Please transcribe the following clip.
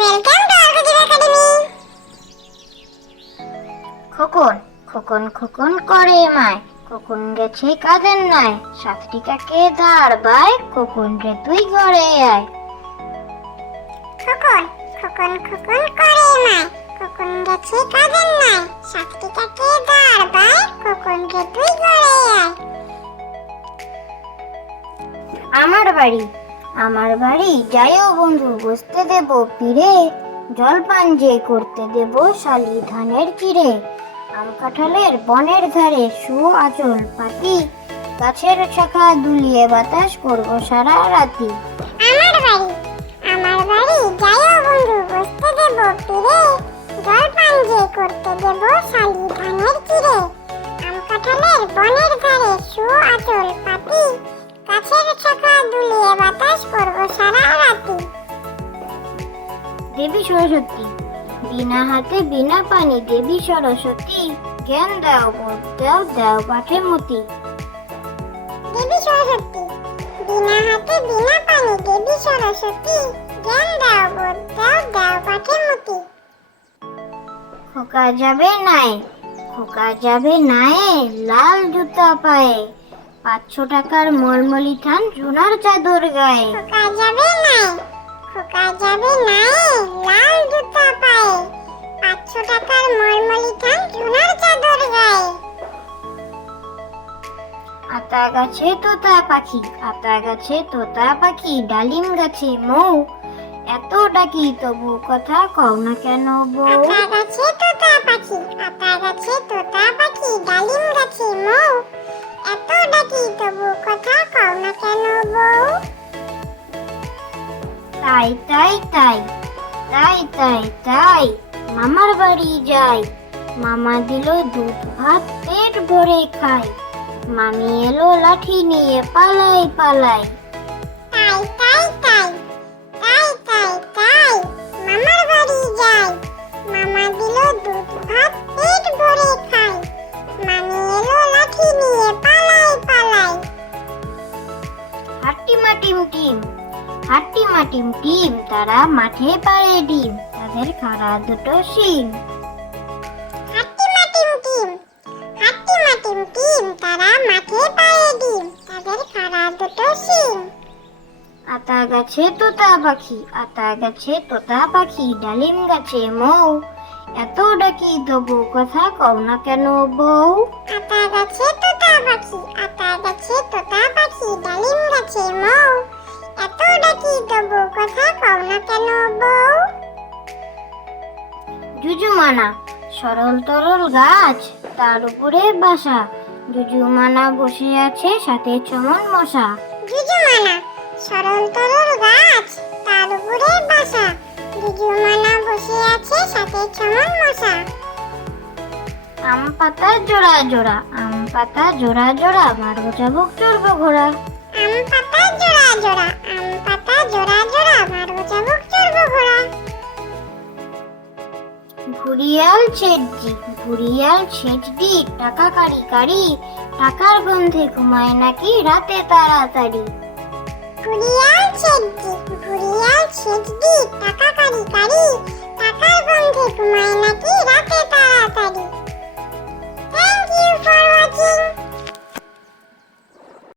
Welcome to আরগোজিব academy খোকন খোকন খোকন করে মায়। খোকন গেছে কাজের নাই সাতটি কাকে দাঁড় বাই খোকন রে তুই ঘরে আয়। খোকন খোকন খোকন করে মায়। খোকন গেছে কাজের নাই সাতটি কাকে দাঁড় বাই খোকন রে তুই ঘরে আয়। আমার বাড়ি আমার বাড়ি যাইও বন্ধু, বসতে দেব পিড়ে জলপান যে করতে দেব শালি ধানের চিড়ে। আম কাঁঠালের বনের ধারে সু আচল পাতি। গাছের শাখা দুলিয়ে বাতাস করব সারা রাতি। সরস্বতী। বিনা হাতে বিনা পানি দেবী সরস্বতী জ্ঞান দাও বোধ দাও দাও পাঠে মতি। দেবী সরস্বতী বিনা হাতে বিনা পানি দেবী সরস্বতী জ্ঞান দাও বোধ দাও দাও পাঠে মতি। খোকা যাবে নাই খোকা যাবে নাই লাল জুতা পায়ে পাঁচশো টাকার মলমলি থান সোনার চাদর গায়ে। খোকা যাবে নাই খোকা যাবে নাই, লাল জুতা পায়ে। পাঁচশো টাকার মলমলি সোনার চাদর গায়ে। আতা গাছে তোতা পাখি আতা গাছে তোতা পাখি, ডালিম গাছে মৌ। এত ডাকি তবু কথা কও না কেন বউ? গাছে তোতা পাখি আতা গাছে তোতা পাখি তাই তাই তাই তাই তাই তাই মামার বাড়ি যাই মামা দিল দুধ ভাত পেট ভরে খাই মামি এলো লাঠি নিয়ে পালাই পালাই তাই তাই তাই তাই তাই তাই মামার বাড়ি যাই মামা দিল দুধ ভাত পেট ভরে খাই মামি এলো লাঠি নিয়ে পালাই পালাই হাট্টি মাটিম টিম হাট্টি মাটিম টিম তারা মাঠে পাড়ে ডিম তাদের খাড়া দুটো শিম। হাট্টি টিম টিম তারা মাঠে পায়ে ডিম তাদের খাড়া দুটো শিং আতা গাছে তোতা পাখি আতা গাছে তোতা পাখি ডালিম গাছে মৌ। এত ডাকি তবু কথা কও না কেন বউ? আতা গাছে তোতা পাখি আতা গাছে তোতা পাখি ডালিম গাছে মৌ। তবু কথা কও না কেন বউ? জুজুমানা সরল তরল গাছ তার উপরে বাসা। জুজুমানা বসে আছে সাথে চমন মশা। জুজুমানা সরল তরল গাছ তার উপরে বাসা। জুজুমানা বসে আছে সাথে চমন মশা। আম পাতা জোড়া জোড়া আম পাতা জোড়া জোড়া মারবো চাবুক চড়বো ঘোড়া। আম পাতা জোড়া জোড়া আম ঘুরিয়াল ছেটজি ঘুরিয়াল ছেটজি টাকা কারি কারি টাকার গন্ধে ঘুমায় নাকি রাতে তাড়াতাড়ি? ঘুরিয়াল ছেটজি ঘুরিয়াল ছেটজি টাকা কারি কারি টাকার গন্ধে ঘুমায়